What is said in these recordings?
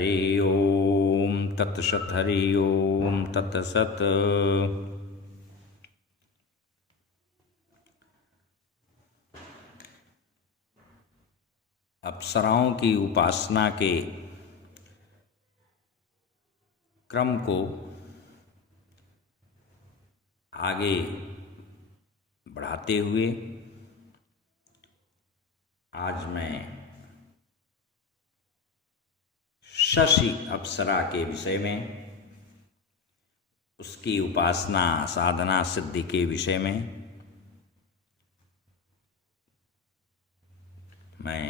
हरि ओम तत्सत। हरि ओम तत्सत। अप्सराओं की उपासना के क्रम को आगे बढ़ाते हुए आज मैं शशि अप्सरा के विषय में, उसकी उपासना साधना सिद्धि के विषय में मैं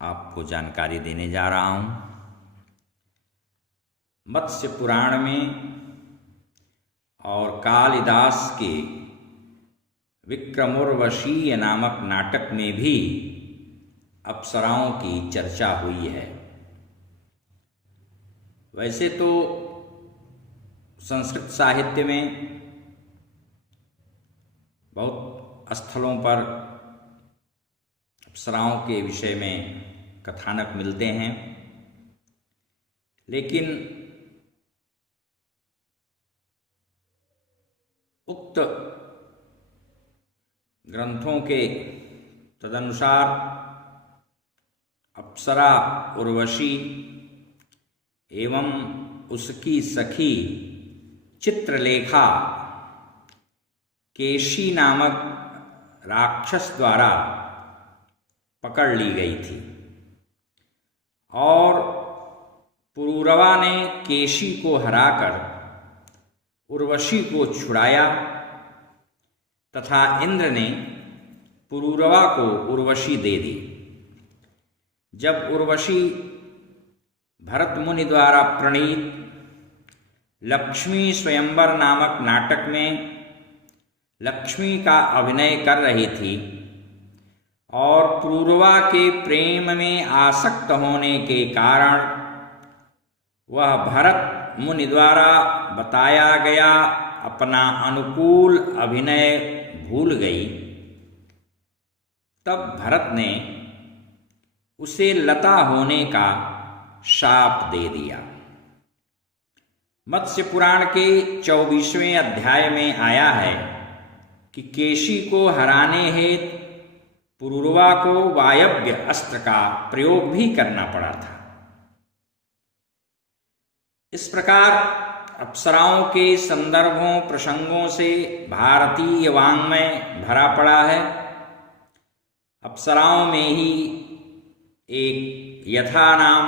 आपको जानकारी देने जा रहा हूँ। मत्स्य पुराण में और कालिदास के विक्रमोर्वशीय नामक नाटक में भी अप्सराओं की चर्चा हुई है। वैसे तो संस्कृत साहित्य में बहुत स्थलों पर अप्सराओं के विषय में कथानक मिलते हैं, लेकिन उक्त ग्रंथों के तदनुसार अप्सरा उर्वशी एवं उसकी सखी चित्रलेखा केशी नामक राक्षस द्वारा पकड़ ली गई थी और पुरूरवा ने केशी को हराकर उर्वशी को छुड़ाया तथा इंद्र ने पुरूरवा को उर्वशी दे दी। जब उर्वशी भरत मुनि द्वारा प्रणीत लक्ष्मी स्वयंवर नामक नाटक में लक्ष्मी का अभिनय कर रही थी और पुरूरवा के प्रेम में आसक्त होने के कारण वह भरत मुनि द्वारा बताया गया अपना अनुकूल अभिनय भूल गई, तब भरत ने उसे लता होने का शाप दे दिया। मत्स्य पुराण के 24वें अध्याय में आया है कि केशी को हराने हेतु पुरूरवा को वायव्य अस्त्र का प्रयोग भी करना पड़ा था। इस प्रकार अप्सराओं के संदर्भों प्रसंगों से भारतीय वाङ्मय भरा पड़ा है। अप्सराओं में ही एक यथा नाम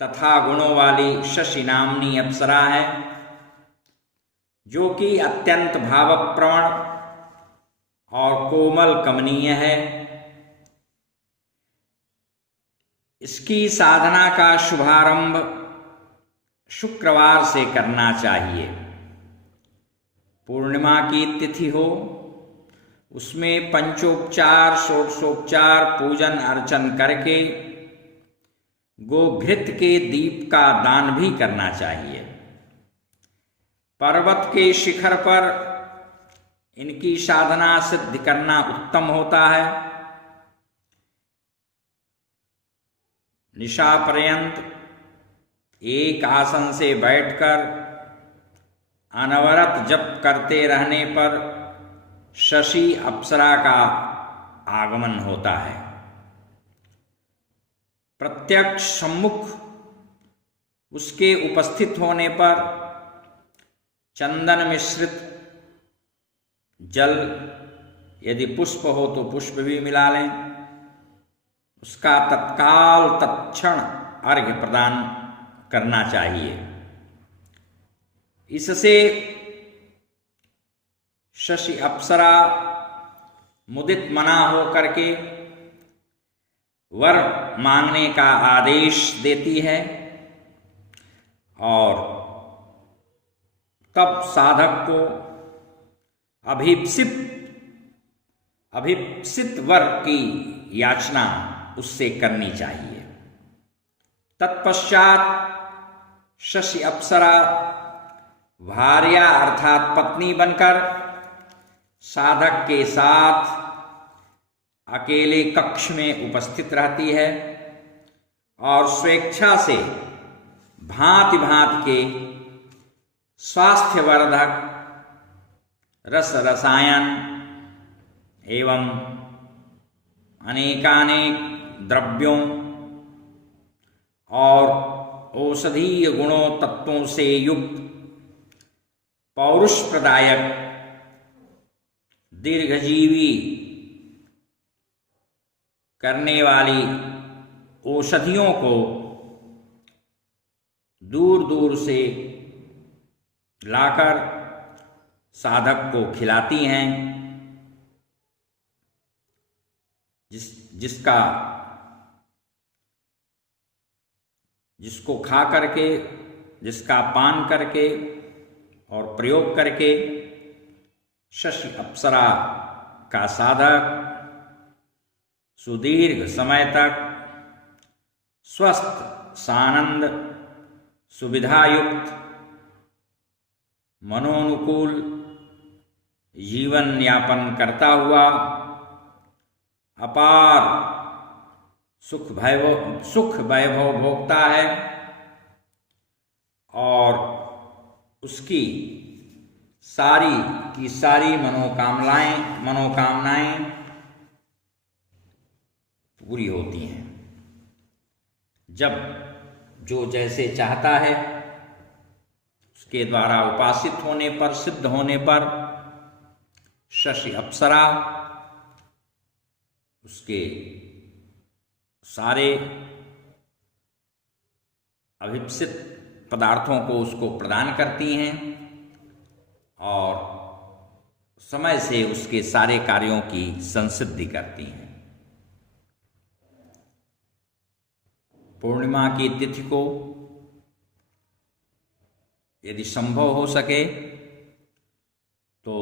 तथा गुणों वाली शशि नामनी अप्सरा है, जो कि अत्यंत भावप्रवण और कोमल कमनीय है। इसकी साधना का शुभारंभ शुक्रवार से करना चाहिए। पूर्णिमा की तिथि हो, उसमें पंचोपचार षोडशोपचार पूजन अर्चन करके गोघृत के दीप का दान भी करना चाहिए। पर्वत के शिखर पर इनकी साधना सिद्ध करना उत्तम होता है। निशा पर्यंत एक आसन से बैठकर अनवरत जप करते रहने पर शशि अप्सरा का आगमन होता है। प्रत्यक्ष सम्मुख उसके उपस्थित होने पर चंदन मिश्रित जल, यदि पुष्प हो तो पुष्प भी मिला लें, उसका तत्काल तत्क्षण अर्घ्य प्रदान करना चाहिए। इससे शशि अप्सरा मुदित मना हो करके वर मांगने का आदेश देती है और तब साधक को अभीप्सित वर की याचना उससे करनी चाहिए। तत्पश्चात शशि अप्सरा भार्या अर्थात पत्नी बनकर साधक के साथ अकेले कक्ष में उपस्थित रहती है और स्वेच्छा से भांति भांति के स्वास्थ्यवर्धक रस रसायन एवं अनेकानेक द्रव्यों और औषधीय गुणों तत्वों से युक्त पौरुष प्रदायक दीर्घजीवी करने वाली औषधियों को दूर दूर से लाकर साधक को खिलाती हैं, जिसको खा करके, जिसका पान करके और प्रयोग करके शशि अप्सरा का साधक सुदीर्घ समय तक स्वस्थ सानंद सुविधायुक्त मनोनुकूल जीवन यापन करता हुआ अपार सुख वैभव भोगता है और उसकी सारी की सारी मनोकामनाएं पूरी होती हैं। जब जो जैसे चाहता है उसके द्वारा उपासित होने पर, सिद्ध होने पर शशि अप्सरा उसके सारे अभिप्सित पदार्थों को उसको प्रदान करती हैं और समय से उसके सारे कार्यों की संसिद्धि करती हैं। पूर्णिमा की तिथि को यदि संभव हो सके तो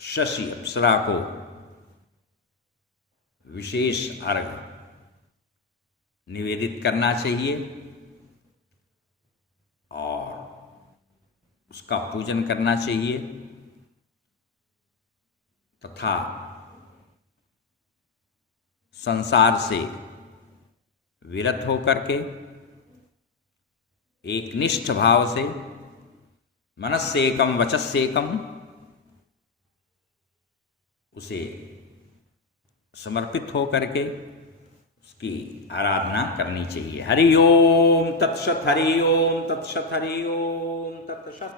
शशि अप्सरा को विशेष अर्घ्य निवेदित करना चाहिए और उसका पूजन करना चाहिए तथा संसार से विरत होकर के एक निष्ठ भाव से मनस्सेकम वचस्सेकम उसे समर्पित होकर के उसकी आराधना करनी चाहिए। हरि ओम तत्सत, हरि ओम तत्सत, हरि ओम तत्सत।